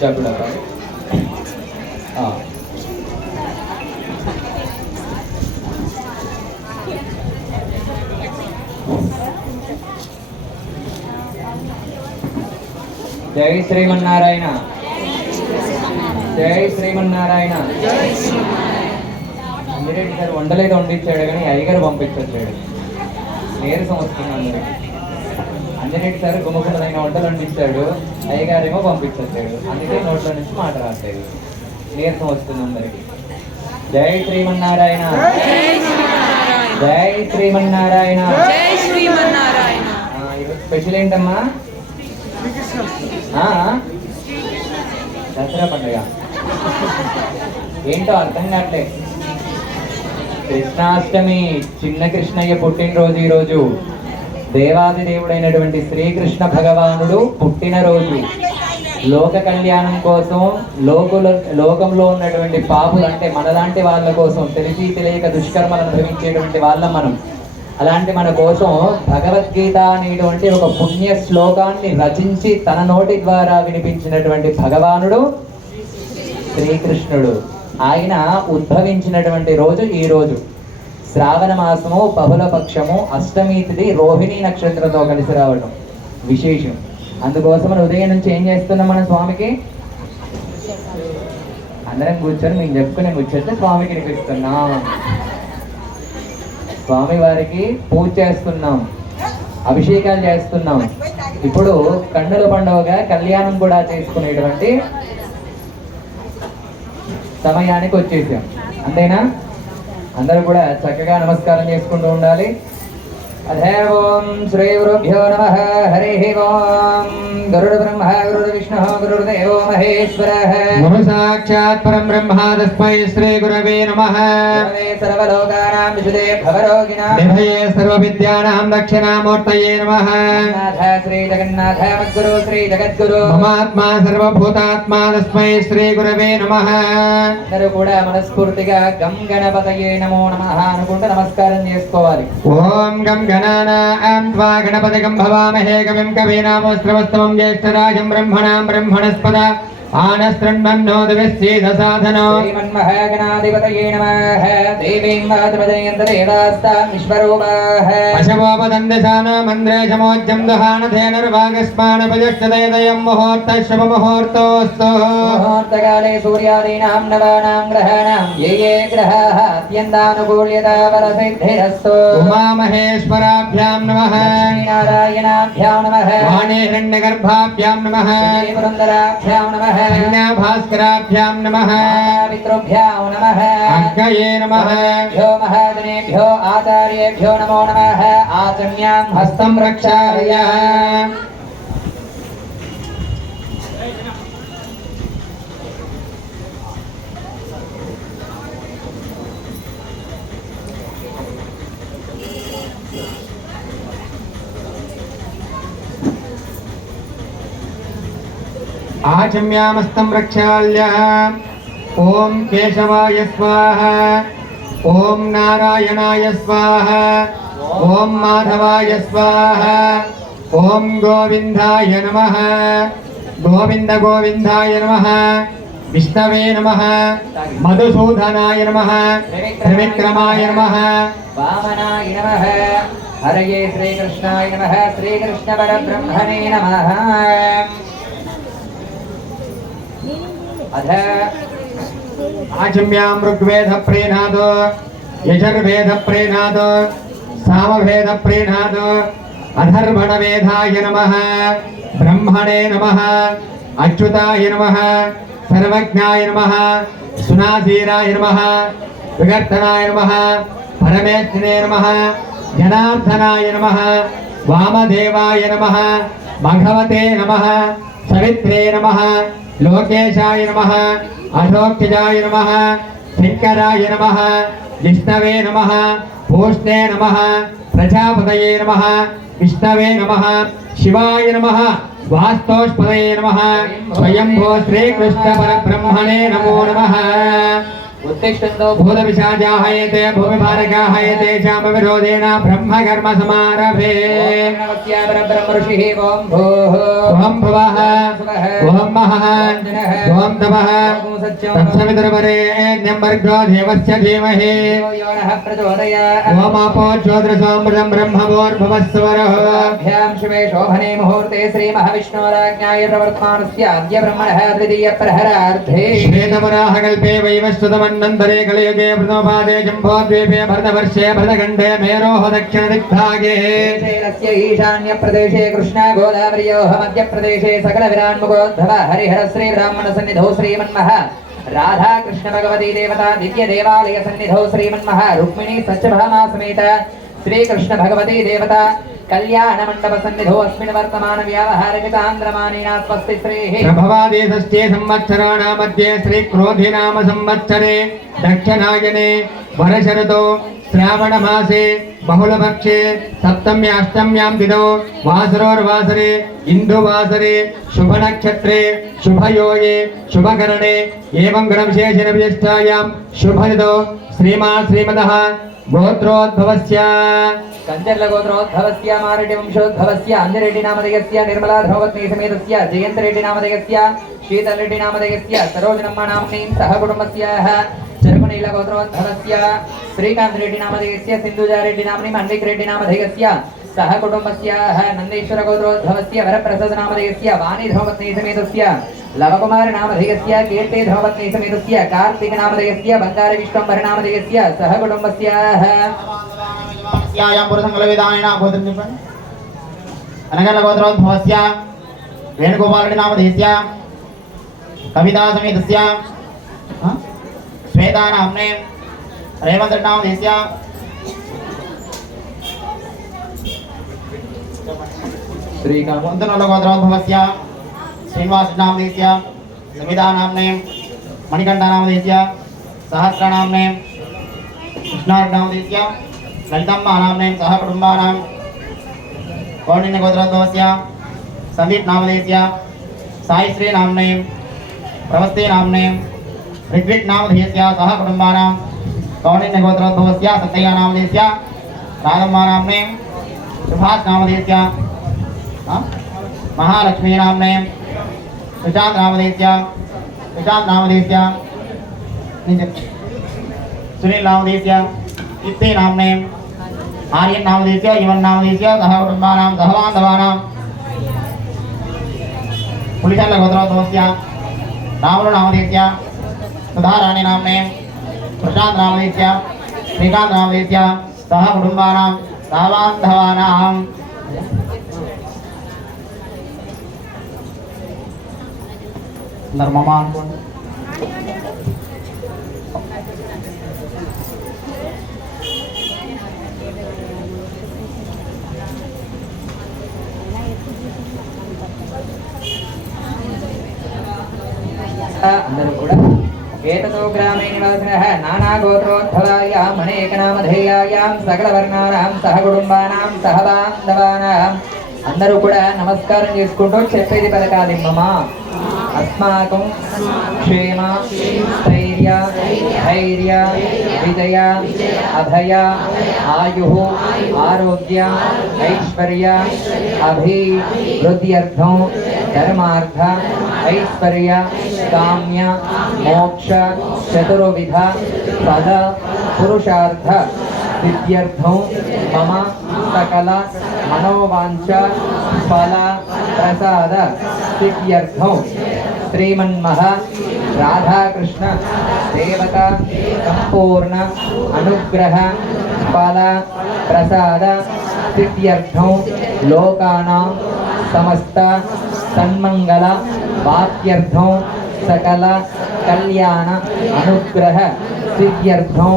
చెప్పడం జై శ్రీమన్నారాయణ, జై శ్రీమన్నారాయణ. అందిరెడ్డి గారు వంటలేదో వండించాడు కానీ అయ్యగారు పంపించట్లేడు. నీరసం వస్తుంది అందరికి. అంజనేయుడు సార్ గుమ్మగుమ్మలైన వంటలు వండించాడు, అయ్యగారేమో పంపించట్లేడు, అందుకే నోట్ల నుంచి మాట రాట్లేదు, నీరసం వస్తుంది అందరికి. జై శ్రీమన్నారాయణ, జై శ్రీమన్నారాయణ. ఈరోజు స్పెషల్ ఏంటమ్మా? దసరా పండుగ ఏంటో అర్థం కావట్లేదు. కృష్ణాష్టమి, చిన్న కృష్ణయ్య పుట్టినరోజు ఈరోజు. దేవాది దేవుడైనటువంటి శ్రీకృష్ణ భగవానుడు పుట్టినరోజు. లోక కళ్యాణం కోసం, లోకంలో ఉన్నటువంటి పాపులు అంటే మనలాంటి వాళ్ళ కోసం, తెలిసి తెలియక దుష్కర్మలు అనుభవించేటువంటి వాళ్ళం మనం. అలాంటి మన కోసం భగవద్గీత అనేటువంటి ఒక పుణ్య శ్లోకాన్ని రచించి తన నోటి ద్వారా వినిపించినటువంటి భగవానుడు శ్రీకృష్ణుడు. ఆయన ఉద్భవించినటువంటి రోజు ఈ రోజు. శ్రావణ మాసము, బహుళ పక్షము, అష్టమి తిథి, రోహిణీ నక్షత్రంతో కలిసి రావడం విశేషం. అందుకోసం ఉదయం నుంచి ఏం చేస్తున్నాం మనం? స్వామికి అందరం కూర్చొని మేము చెప్పుకుని కూర్చొని స్వామికి వినిపిస్తున్నాం, స్వామి వారికి పూజ చేస్తున్నాం, అభిషేకాలు చేస్తున్నాం. ఇప్పుడు కన్నుల పండుగగా కళ్యాణం కూడా చేసుకునేటువంటి సమయానికి వచ్చేసాం. అంతేనా? అందరూ కూడా చక్కగా నమస్కారం చేసుకుంటూ ఉండాలి. అధే ఓం శ్రీ గురుభ్యో నమః. హరి ఓం. గురుర్ బ్రహ్మ గురుర్ విష్ణు గురుర్దేవో మహేశ్వరః. గురు సాక్షాత్ పరం బ్రహ్మ తస్మై శ్రీ గురవే నమః. సర్వలోకానాం విశుదే భవరోగిణాం నిధయే సర్వవిద్యానాం దక్షిణామూర్తయే నమః. నాథ శ్రీ జగన్నాథ మద్గురు శ్రీ జగద్గురు మమాత్మా సర్వభూతాత్మా తస్మై శ్రీ గురవే నమః. అందరూ కూడా మనస్ఫూర్తిగా గం గణపతయే నమో నమః అనుకుంటూ నమస్కారం చేసుకోవాలి. ఓం గం గణానాం త్వా గణపతిగం భవామహే కవిం కవీనామోస్త్రవస్తమం జ్యేష్ఠరాజం బ్రహ్మణాం బ్రహ్మణస్పద ఆనస్త్రన్మన్నోదవిశ్చేదసాధనో. శ్రీమన్మహాగణాధిపతయే నమః. దేవీం వాచమజయంతదేవాస్తాం విశ్వరూపాః. పశవోపదందశానో మంద్రేశమోజ్జం దుహానధేనుర్వాగస్మానపజష్టదయదయం ముహూర్త శుభముహూర్తోస్తు. ముహూర్తకాలే సూర్యాదీనాం నవానాం గ్రహాణాం ఏ ఏ గ్రహాः అత్యంతానుకూల్యతా వరసిద్ధిరస్తు. ఉమామహేశ్వరాభ్యాం నమః. లక్ష్మీనారాయణాభ్యాం నమః. వాణీహిరణ్యగర్భాభ్యాం నమః. పురందరాభ్యాం నమః. భాస్కరాభ్యాం నమః. పితృభ్యాం నమః. అగ్నయే నమః. భ్యో మహాజనేభ్యో ఆచార్యేభ్యో నమో నమః. ఆచమ్యాం హస్తం రక్షాయ. ఆచమ్యామస్తం రక్షాల్య. ఓం కేశవాయ స్వాహ. ఓం నారాయణాయ స్వాహ. ఓం మాధవాయ స్వాహ. ఓం గోవిందాయ నమః. గోవింద గోవిందాయ నమః. విష్ణవే నమః. మధుసూదనాయ నమః. త్రివిక్రమాయ నమః. వామనాయ నమః. హరయే శ్రీకృష్ణాయ నమః. శ్రీకృష్ణ పరబ్రహ్మణే నమః. అధ ఆచమ్యాం ఋగ్వేద ప్రేణాదో, యజుర్వేద ప్రేణాదో, సామవేద ప్రేణాదో, అధర్వణ వేదాయ నమః. బ్రహ్మణే నమః. అచ్యుతాయ నమః. సర్వజ్ఞాయ నమః. సునాసీరాయ నమః. విగర్తనాయ నమః. పరమేశ్వరే నమః. జనార్దనాయ నమః. వామదేవాయ నమః. భగవతే నమః. సవిత్రే నమః. లోకేశాయ నమః. అశోక్యజాయ నమః. శంకరాయ నమః. విష్ణవే నమః. పూష్ణే నమః. ప్రజాపతయే నమః. విష్ణవే నమః. శివాయ నమః. వాస్తోష్పదయే నమః. స్వయంభో శ్రీకృష్ణ పరబ్రహ్మణే నమో నమః. ఉత్తిష్టంతో భూత విశాజాహయతే భూమి భారగాహయతే చామ విరోధేన బ్రహ్మకర్మ సమారభే. పరబ్రహ్మ ఋషిః ఓం భూః ఓం భువః ఓం మహః ఓం తపః తత్సవితుర్వరేణ్యం భర్గో దేవస్య ధీమహి యోనః ప్రచోదయాత్. ఓమాపో జ్యోతిషోమృతం బ్రహ్మవోర్భవస్వరః. భ్యాం శుభే శోభనే ముహూర్తే శ్రీ మహావిష్ణురాజ్ఞాయ ప్రవర్తమానస్య అద్య బ్రహ్మణః తృతీయ ప్రహరార్థే. శ్వేతవరాహకల్పే వైవస్వతమన్య मन्वन्तरे कलियुगे प्रथमपादे जम्बोद्वीपे भरतवर्षे भरतखण्डे मेरोः दक्षिणदिग्भागे श्रीशैलस्य ईशान्यप्रदेशे कृष्णा गोदावर्योः मध्यप्रदेशे सकलविरान्मुखोद्भव हरिहर श्रीब्राह्मणसन्निधौ श्रीमन्मः राधा कृष्ण भगवती देवता दिव्य देवालय सन्निधौ श्रीमन्मः रुक्मिणी सत्यभामा समेत श्रीकृष्ण भगवती देवता कल्याण मंडप सन्निधौ अस्मिन् वर्तमान व्यावहारिकान्द्रमानेन स्वस्ति श्रीः प्रभवादि षष्ठे संवत्सराणां मध्ये श्री क्रोधि नाम संवत्सरे दक्षिणायने वर्षऋतौ श्रावणमासे बहुलपक्षे सप्तम्याष्टम्यां तिथौ वासरोर्वासरे इन्दुवासरे शुभनक्षत्रे शुभयोगे शुभकरणे एवं गणविशेषणविशिष्टायां शुभऋतौ श्रीमान् श्रीमदः गोत्रोद्भवस्य कंचर्ल गोत्रोद्भवस्य मारेड्डी वंशोद्भवस्य अंजरेड्डी नामधेयस्य निर्मला धर्मपत्नी समेतस्य जयंत रेड्डी नामधेयस्य शीतल रेड्डी नामधेयस्य सरोजनम्मा नाम्नीं सह कुटुम्बस्याः चरकुनील गोत्रोद्भवस्य श्रीकांत रेड्डी नामधेयस्य सिंधुजा रेड्डी नाम्नीं अन्विक रेड्डी नामधेयस्य सह कुटुम्बस्याः नंदेश्वर गोत्रोद्भवस्य वरप्रसाद नामधेयस्य वाणी धर्मपत्नी समेतस्य लवकुमार नामधेयस्य कीर्ति धर्मपत्नी समेतस्य कार्तिक नामधेयस्य बंगारी विश्वंभर नामधेयस्य सह कुटुम्बस्याः यां पुरुषंगलविदानेन बोधन्यपन अनगल गोत्रोद्भवस्य वेणुगोपालरेड्डी नामधेयस्य कविता समेतस्य श्वेता नाम्ने रेवंत रेड्डी नामधेयस्य श्रीकांत मुन्तनल गोत्रोद्भवस्य श्रीनिवास नामधेयस्य समिता नाम्ने मणिकंठ नामधेयस्य सहस्र नाम्ने कृष्णा नामधेयस्य ललितम्मा नाम्ने सह कुटुम्बानां कौंडिन्य गोत्रोद्भवस्य संदीप नामधेयस्य साईश्री नाम्ने प्रवस्ती नाम्ने ऋग्विक नामधेयस्य सह कुटुम्बानां कौंडिन्य गोत्रोद्भवस्य सत्यया नामधेयस्य राधम्मा नाम्ने सुभाष नामधेयस्य महालक्ष्मी नाम्ने सुशांत नामधेयस्य सुनील नामधेयस्य इत्ते नाम्ने आर्यन नामधेयस्य युवन नामधेयस्य सह कुटुम्बानां सह बान्धवानां पुलिचर्ल गोत्रोद्भवस्य रामुलु नामधेयस्य सुधाराणी नाम्ने प्रशांत नामधेयस्य श्रीकांत नामधेयस्य सह कुटुम्बानां सह बान्धवानां धर्ममान అందరూ కూడా ఏతతో గ్రామే నివాసినః నానా గోత్రోద్భవాయాం అనేక నామధేయాయాం సకల వర్ణానాం సహ కుటుంబానాం సహ బాంధవానాం అందరూ కూడా నమస్కారం చేసుకుంటూ చెప్పేది పలకాలి మమ अस्माकं क्षेम स्थैर्य धैर्य विजय अभय आयुः आरोग्य ऐश्वर्य अभिवृद्ध्यर्थं धर्मार्थ ऐश्वर्य काम्य मोक्ष चतुर्विध पद पुरुषार्थ सिद्ध्यर्थं मम सकल मनोवांछ फल प्रसाद सिद्ध्यर्थं श्रीमन्मः राधा कृष्ण देवता संपूर्ण अनुग्रह फल प्रसाद सिद्ध्यर्थं लोकानां समस्त सन्मंगल वाक्यर्थं सकल कल्याण अनुग्रह सिद्ध्यर्थं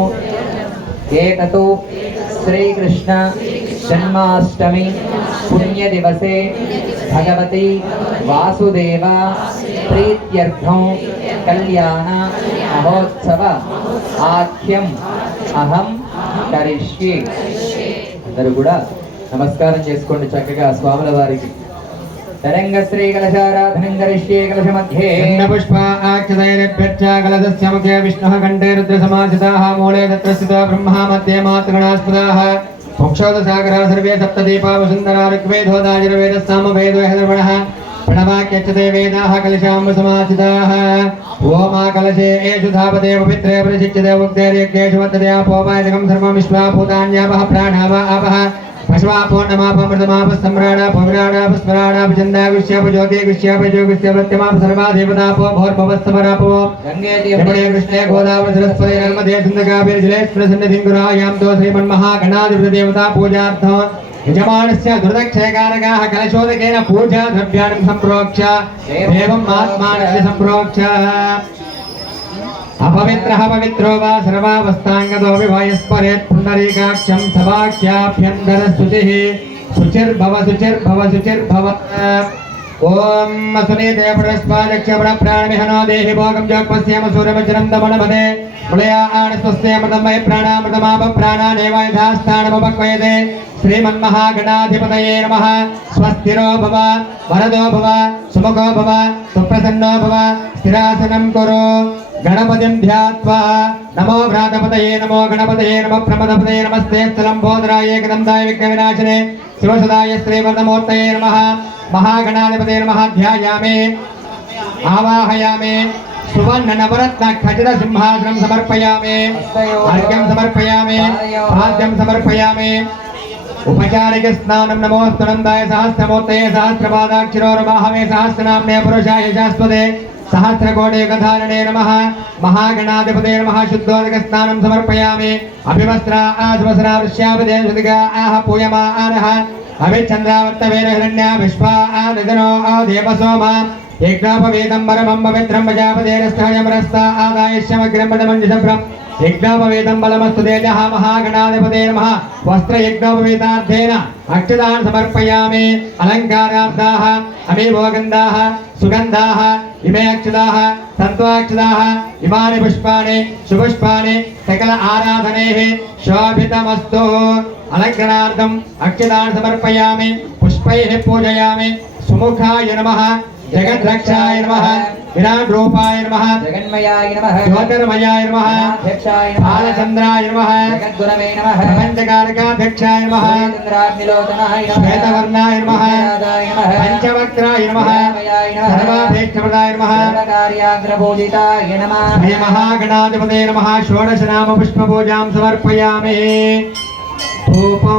एततो श्रीकृष्ण जन्माष्टमी पुण्य दिवसे भगवती वासुदेव प्रीत्यर्थं कल्याण महोत्सव आख्यम अहम करिष्ये అందరూ కూడా నమస్కారం చేసుకోండి చక్కగా స్వాముల వారికి तरंग श्री कलशाराधनं करिष्ये कलश मध्ये पुष्प आक्षदैरभ्यर्च कलशस्य मुखे विष्णुः कण्ठे रुद्रसमासिताः मूले तत्र स्थितो ब्रह्मा मध्ये मातृगणास्पदाः मोक्षोदसागरः सर्वे सप्तदीपा वसुन्धरा ऋग्वेदोदायुर्वेदः सामवेदो यजुर्वेदः प्रणवाक्यच्यते वेदाः कलशाम्बुसमासिताः ओमा कलशे एषु धापते पवित्रे परिशिच्यते उक्तेर्यज्ञेषु वर्तते आपोपायजकं सर्वं विश्वा भूतान्यापः प्राणावा आपः पशुवापोर्णमापमृतमापस्सम्राणापस्मराणापजन्दाविष्यपज्योतिर्विष्यपज्योतिर्विष्यपत्यमापसर्वाधिपदापो गंगेति कृष्णे गोदावरी सरस्वती नर्मदे सिन्धुकावेरी जलेश्वर सन्निधिं तो श्रीमन्महागणाधिपतिदेवता पूजार्थं यजमानस्य दुर्दक्षयकारकाः कलशोदकेन पूजा द्रव्याणि सम्प्रोक्ष्य एवम् आत्मानस्य सम्प्रोक्ष्य अपवित्रः पवित्रो वा सर्वावस्थाङ्गतो विभयस्परेत् पुण्डरीकाक्षं सभाख्याभ्यन्तरस्तुतिः शुचिर्भव शुचिर्भव शुचिर्भव ओम सुनीते पुरस्पादक्षप्राणमिहनो देहि भोगं जोक्पस्यम सूर्यवज्रं दमनभदे मुलया आणस्वस्यमृतमय प्राणामृतमाप प्राणानेवायधास्थानमुपक्वयते श्रीमन्महागणाधिपतये नमः स्वस्तिरो भव वरदो भव सुमुखो भव सुप्रसन्नो भव स्थिरासनं कुरु गणपतिं ध्यात्वा नमो भ्रातपतये नमो गणपतये नमः प्रमदपतये नमस्ते स्थलंबोधराय एकदंताय विघ्नविनाशने शिवसदाय श्रीवर्धमूर्तये नमः महागणाधिपतये नमः ध्यायामि आवाहयामि सुवर्ण नवरत्न खचित सिंहासनं समर्पयामि अर्घ्यं समर्पयामि पाद्यं समर्पयामि उपचारिक स्नानं नमोऽस्तु नन्दाय सहस्रमूर्तये सहस्रपादाक्षरोर्माहवे सहस्रनाम्ने पुरुषाय शाश्वते सहस्रकोटियुगधारिणे नमः महागणाधिपतये नमः शुद्धोदक स्नानं समर्पयामि अभिवस्त्रा आसवस्रा वृष्यापदे शुद्धिका आह पूयमानः अभिचन्द्रावर्तवेन हिरण्या विश्वा आदिनो आदेवसोमा यज्ञोपवेदं परमं पवित्रं प्रजापतेरस्थयमरस्ता आदायश्यमग्रं पदमञ्जशभ्रम् यज्ञोपवेदं बलमस्तु तेजः महागणाधिपतये नमः वस्त्रयज्ञोपवेदार्थेन अक्षतान् समर्पयामि अलङ्कारार्थाः अमीवोगन्धाः सुगन्धाः इमे अक्षताः तत्त्वाक्षताः इमानि पुष्पाणि सुपुष्पाणि सकल आराधनेः शोभितमस्तु अलङ्करणार्थम् अक्षतान् समर्पयामि पुष्पैः पूजयामि सुमुखाय नमः जगद्रक्षाय नमः विराट रूपाय नमः जगन्मयाय नमः ज्योतिर्मयाय नमः अध्यक्षाय नमः बालचन्द्राय नमः जगद्गुरवे नमः प्रपञ्चकारकाध्यक्षाय नमः चन्द्राग्निलोचनाय नमः श्वेतवर्णाय नमः नादाय नमः पंचवक्त्राय नमः मयाय नमः सर्वाभीष्टप्रदाय नमः सर्वकार्याग्रबोधिताय नमः श्री महागणाधिपतये नमः षोडश नाम पुष्पपूजां समर्पयामि धूपो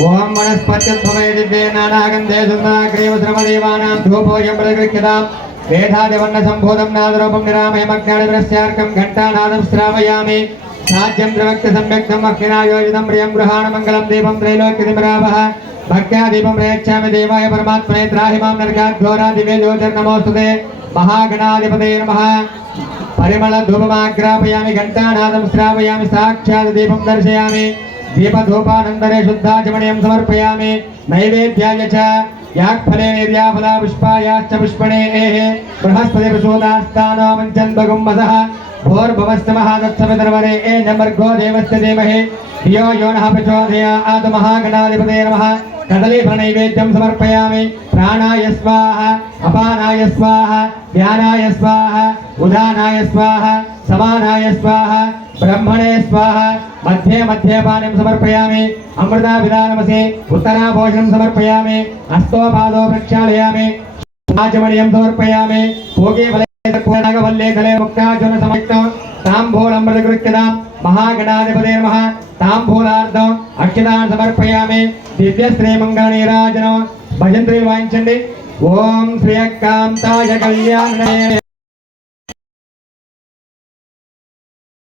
ओम वनस्पत्युद्भवे दिव्ये नानागन्धे सुगन्धाग्रेवश्रमदेवानां धूपोऽयं प्रतिगृह्यताम् वेदादिवर्णसम्भूतं नादरूपं निरामयमज्ञानविरस्यार्कं घण्टानादं श्रावयामि साध्यं द्रवक्तसम्यक्तम् अग्निनायोजितं प्रियं गृहाणमङ्गलं दीपं त्रैलोक्यतिमरावः भक्त्या दीपं प्रयच्छामि देवाय परमात्मने त्राहि मां नरकाद्घोरादिवे ज्योतिर्नमोऽस्तुते महागणाधिपतये नमः परिमलधूपमाग्रापयामि घण्टानादं श्रावयामि साक्षात् दीपं दर्शयामि दीपधूपानन्तरे शुद्धाचमनीयं समर्पयामि नैवेद्याय च याक्फले निर्याफला पुष्पायाश्च पुष्पणेः बृहस्पतिप्रसूदास्तानो मञ्चन्बगुम्बसः भोर्भवस्य महादत्सवितर्वरे नमर्गो देवस्य धीमहि धियो यो नः प्रचोदयात् महागणाधिपतये नमः कदलीफलनैवेद्यं समर्पयामि प्राणाय स्वाहा अपानाय स्वाहा ध्यानाय स्वाहा उदानाय स्वाहा समानाय स्वाहा ब्रह्मणे स्वाहा मध्ये मध्ये पानं समर्पयामि अमृताभिधानमसि उत्तराभोजनं समर्पयामि हस्तोपादो प्रक्षालयामि आचमनीयं समर्पयामि भोगे फले दले मुक्तार्जुन समक्तं ताम्बूलं प्रतिगृह्यतां महागणाधिपतये नमः ताम्बूलार्धम् अक्षतान् समर्पयामि दिव्यश्रीमङ्गलनीराजनं भजन्त्री वाञ्छन्ति ओम श्रीयकान्ताय कल्याणे।